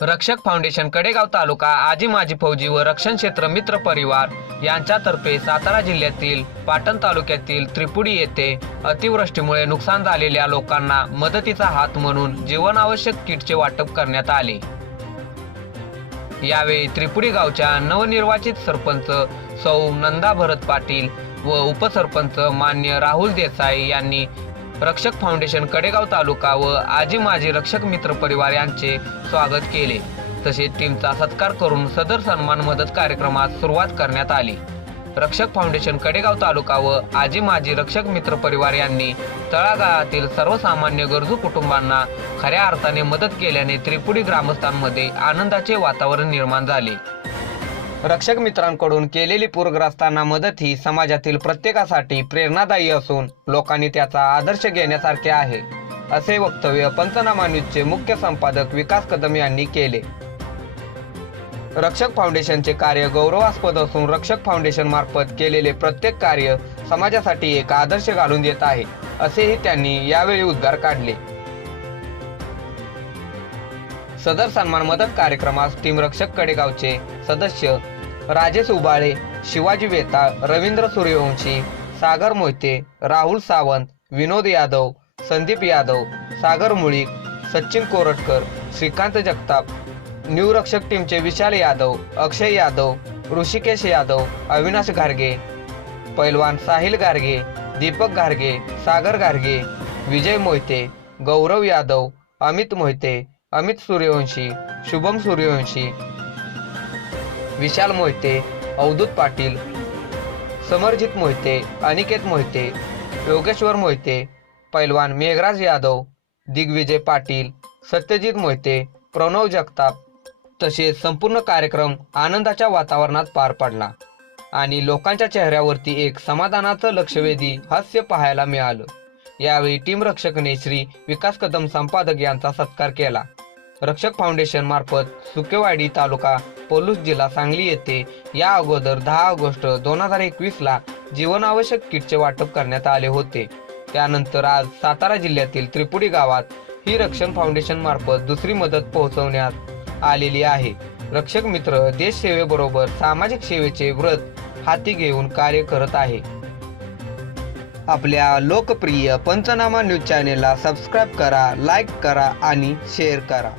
रक्षक फाउंडेशन कडेगाव तालुका आजी माजी फौजी व रक्षण क्षेत्र मित्र परिवार यांच्यातर्फे सातारा जिल्ह्यातील पाटण तालुक्यातील त्रिपुडी येथे अतिवृष्टीमुळे नुकसान झालेल्या लोकांना मदतीचा हात म्हणून जीवनावश्यक किटचे वाटप करण्यात आले। यावेळी त्रिपुडी गावच्या नवनिर्वाचित सरपंच सौ नंदा भरत पाटील व उपसरपंच मान्य राहुल देसाई यांनी रक्षक फाउंडेशन कडेगाव तालुका व आजी माजी रक्षक मित्र परिवार यांचे स्वागत केले। तसेच टीमचा सत्कार करून सदर सन्मान मदत कार्यक्रमास सुरुवात करण्यात आली। रक्षक फाउंडेशन कडेगाव तालुका व आजी माजी रक्षक मित्र परिवार यांनी तळागाळातील सर्वसामान्य गरजू कुटुंबांना खऱ्या अर्थाने मदत केल्याने त्रिपुडी ग्रामस्थांमध्ये आनंदाचे वातावरण निर्माण झाले। रक्षक मित्रांकडून केलेली पूरग्रस्तांना मदत ही समाजातील प्रत्येकासाठी प्रेरणादायी असून लोकांनी त्याचा आदर्श घेण्यासारखे आहे, असे वक्तव्य पंचनामा न्यूजचे मुख्य संपादक विकास कदम यांनी केले। रक्षक फाउंडेशनचे कार्य गौरवास्पद असून रक्षक फाउंडेशन मार्फत केलेले प्रत्येक कार्य समाजासाठी एक आदर्श घालून देत आहे, असेही त्यांनी यावेळी उद्गार काढले। सदर सन्मान मदत कार्यक्रमास टीम रक्षक कडेगावचे सदस्य राजेश उबाळे, शिवाजी वेताळ, रवींद्र सूर्यवंशी, सागर मोहिते, राहुल सावंत, विनोद यादव, संदीप यादव, सागर मुळीक, सचिन कोरटकर, श्रीकांत जगताप, न्यू रक्षक टीमचे विशाल यादव, अक्षय यादव, ऋषिकेश यादव, अविनाश घारगे, पैलवान साहिल गारगे, दीपक घारगे, सागर घारगे, विजय मोहिते, गौरव यादव, अमित मोहिते, अमित सूर्यवंशी, शुभम सूर्यवंशी, विशाल मोहिते, अवधूत पाटील, समरजित मोहिते, अनिकेत मोहिते, योगेश्वर मोहिते, पैलवान मेघराज यादव, दिग्विजय पाटील, सत्यजित मोहिते, प्रणव जगताप तसेच संपूर्ण कार्यक्रम आनंदाच्या वातावरणात पार पडला आणि लोकांच्या चेहऱ्यावरती एक समाधानाचं लक्षवेधी हास्य पाहायला मिळालं। यावेळी टीम रक्षकने श्री विकास कदम संपादक यांचा सत्कार केला। रक्षक फाउंडेशन मार्फत सुकेवाडी तालुका पलूस जिल्हा सांगली येथे या अगोदर 10 ऑगस्ट 2021 ला जीवनावश्यक किटचे वाटप करण्यात आले होते। त्यानंतर आज सातारा जिल्ह्यातील त्रिपुडी गावात ही रक्षक फाउंडेशन मार्फत दुसरी मदत पोहोचवण्यात आलेली आहे। रक्षक मित्र देश सेवेबरोबर सामाजिक सेवेचे व्रत हाती घेऊन कार्य करत आहे। आपल्या लोकप्रिय पंचनामा न्यूज चॅनेलला सबस्क्राईब करा, लाईक करा आणि शेअर करा।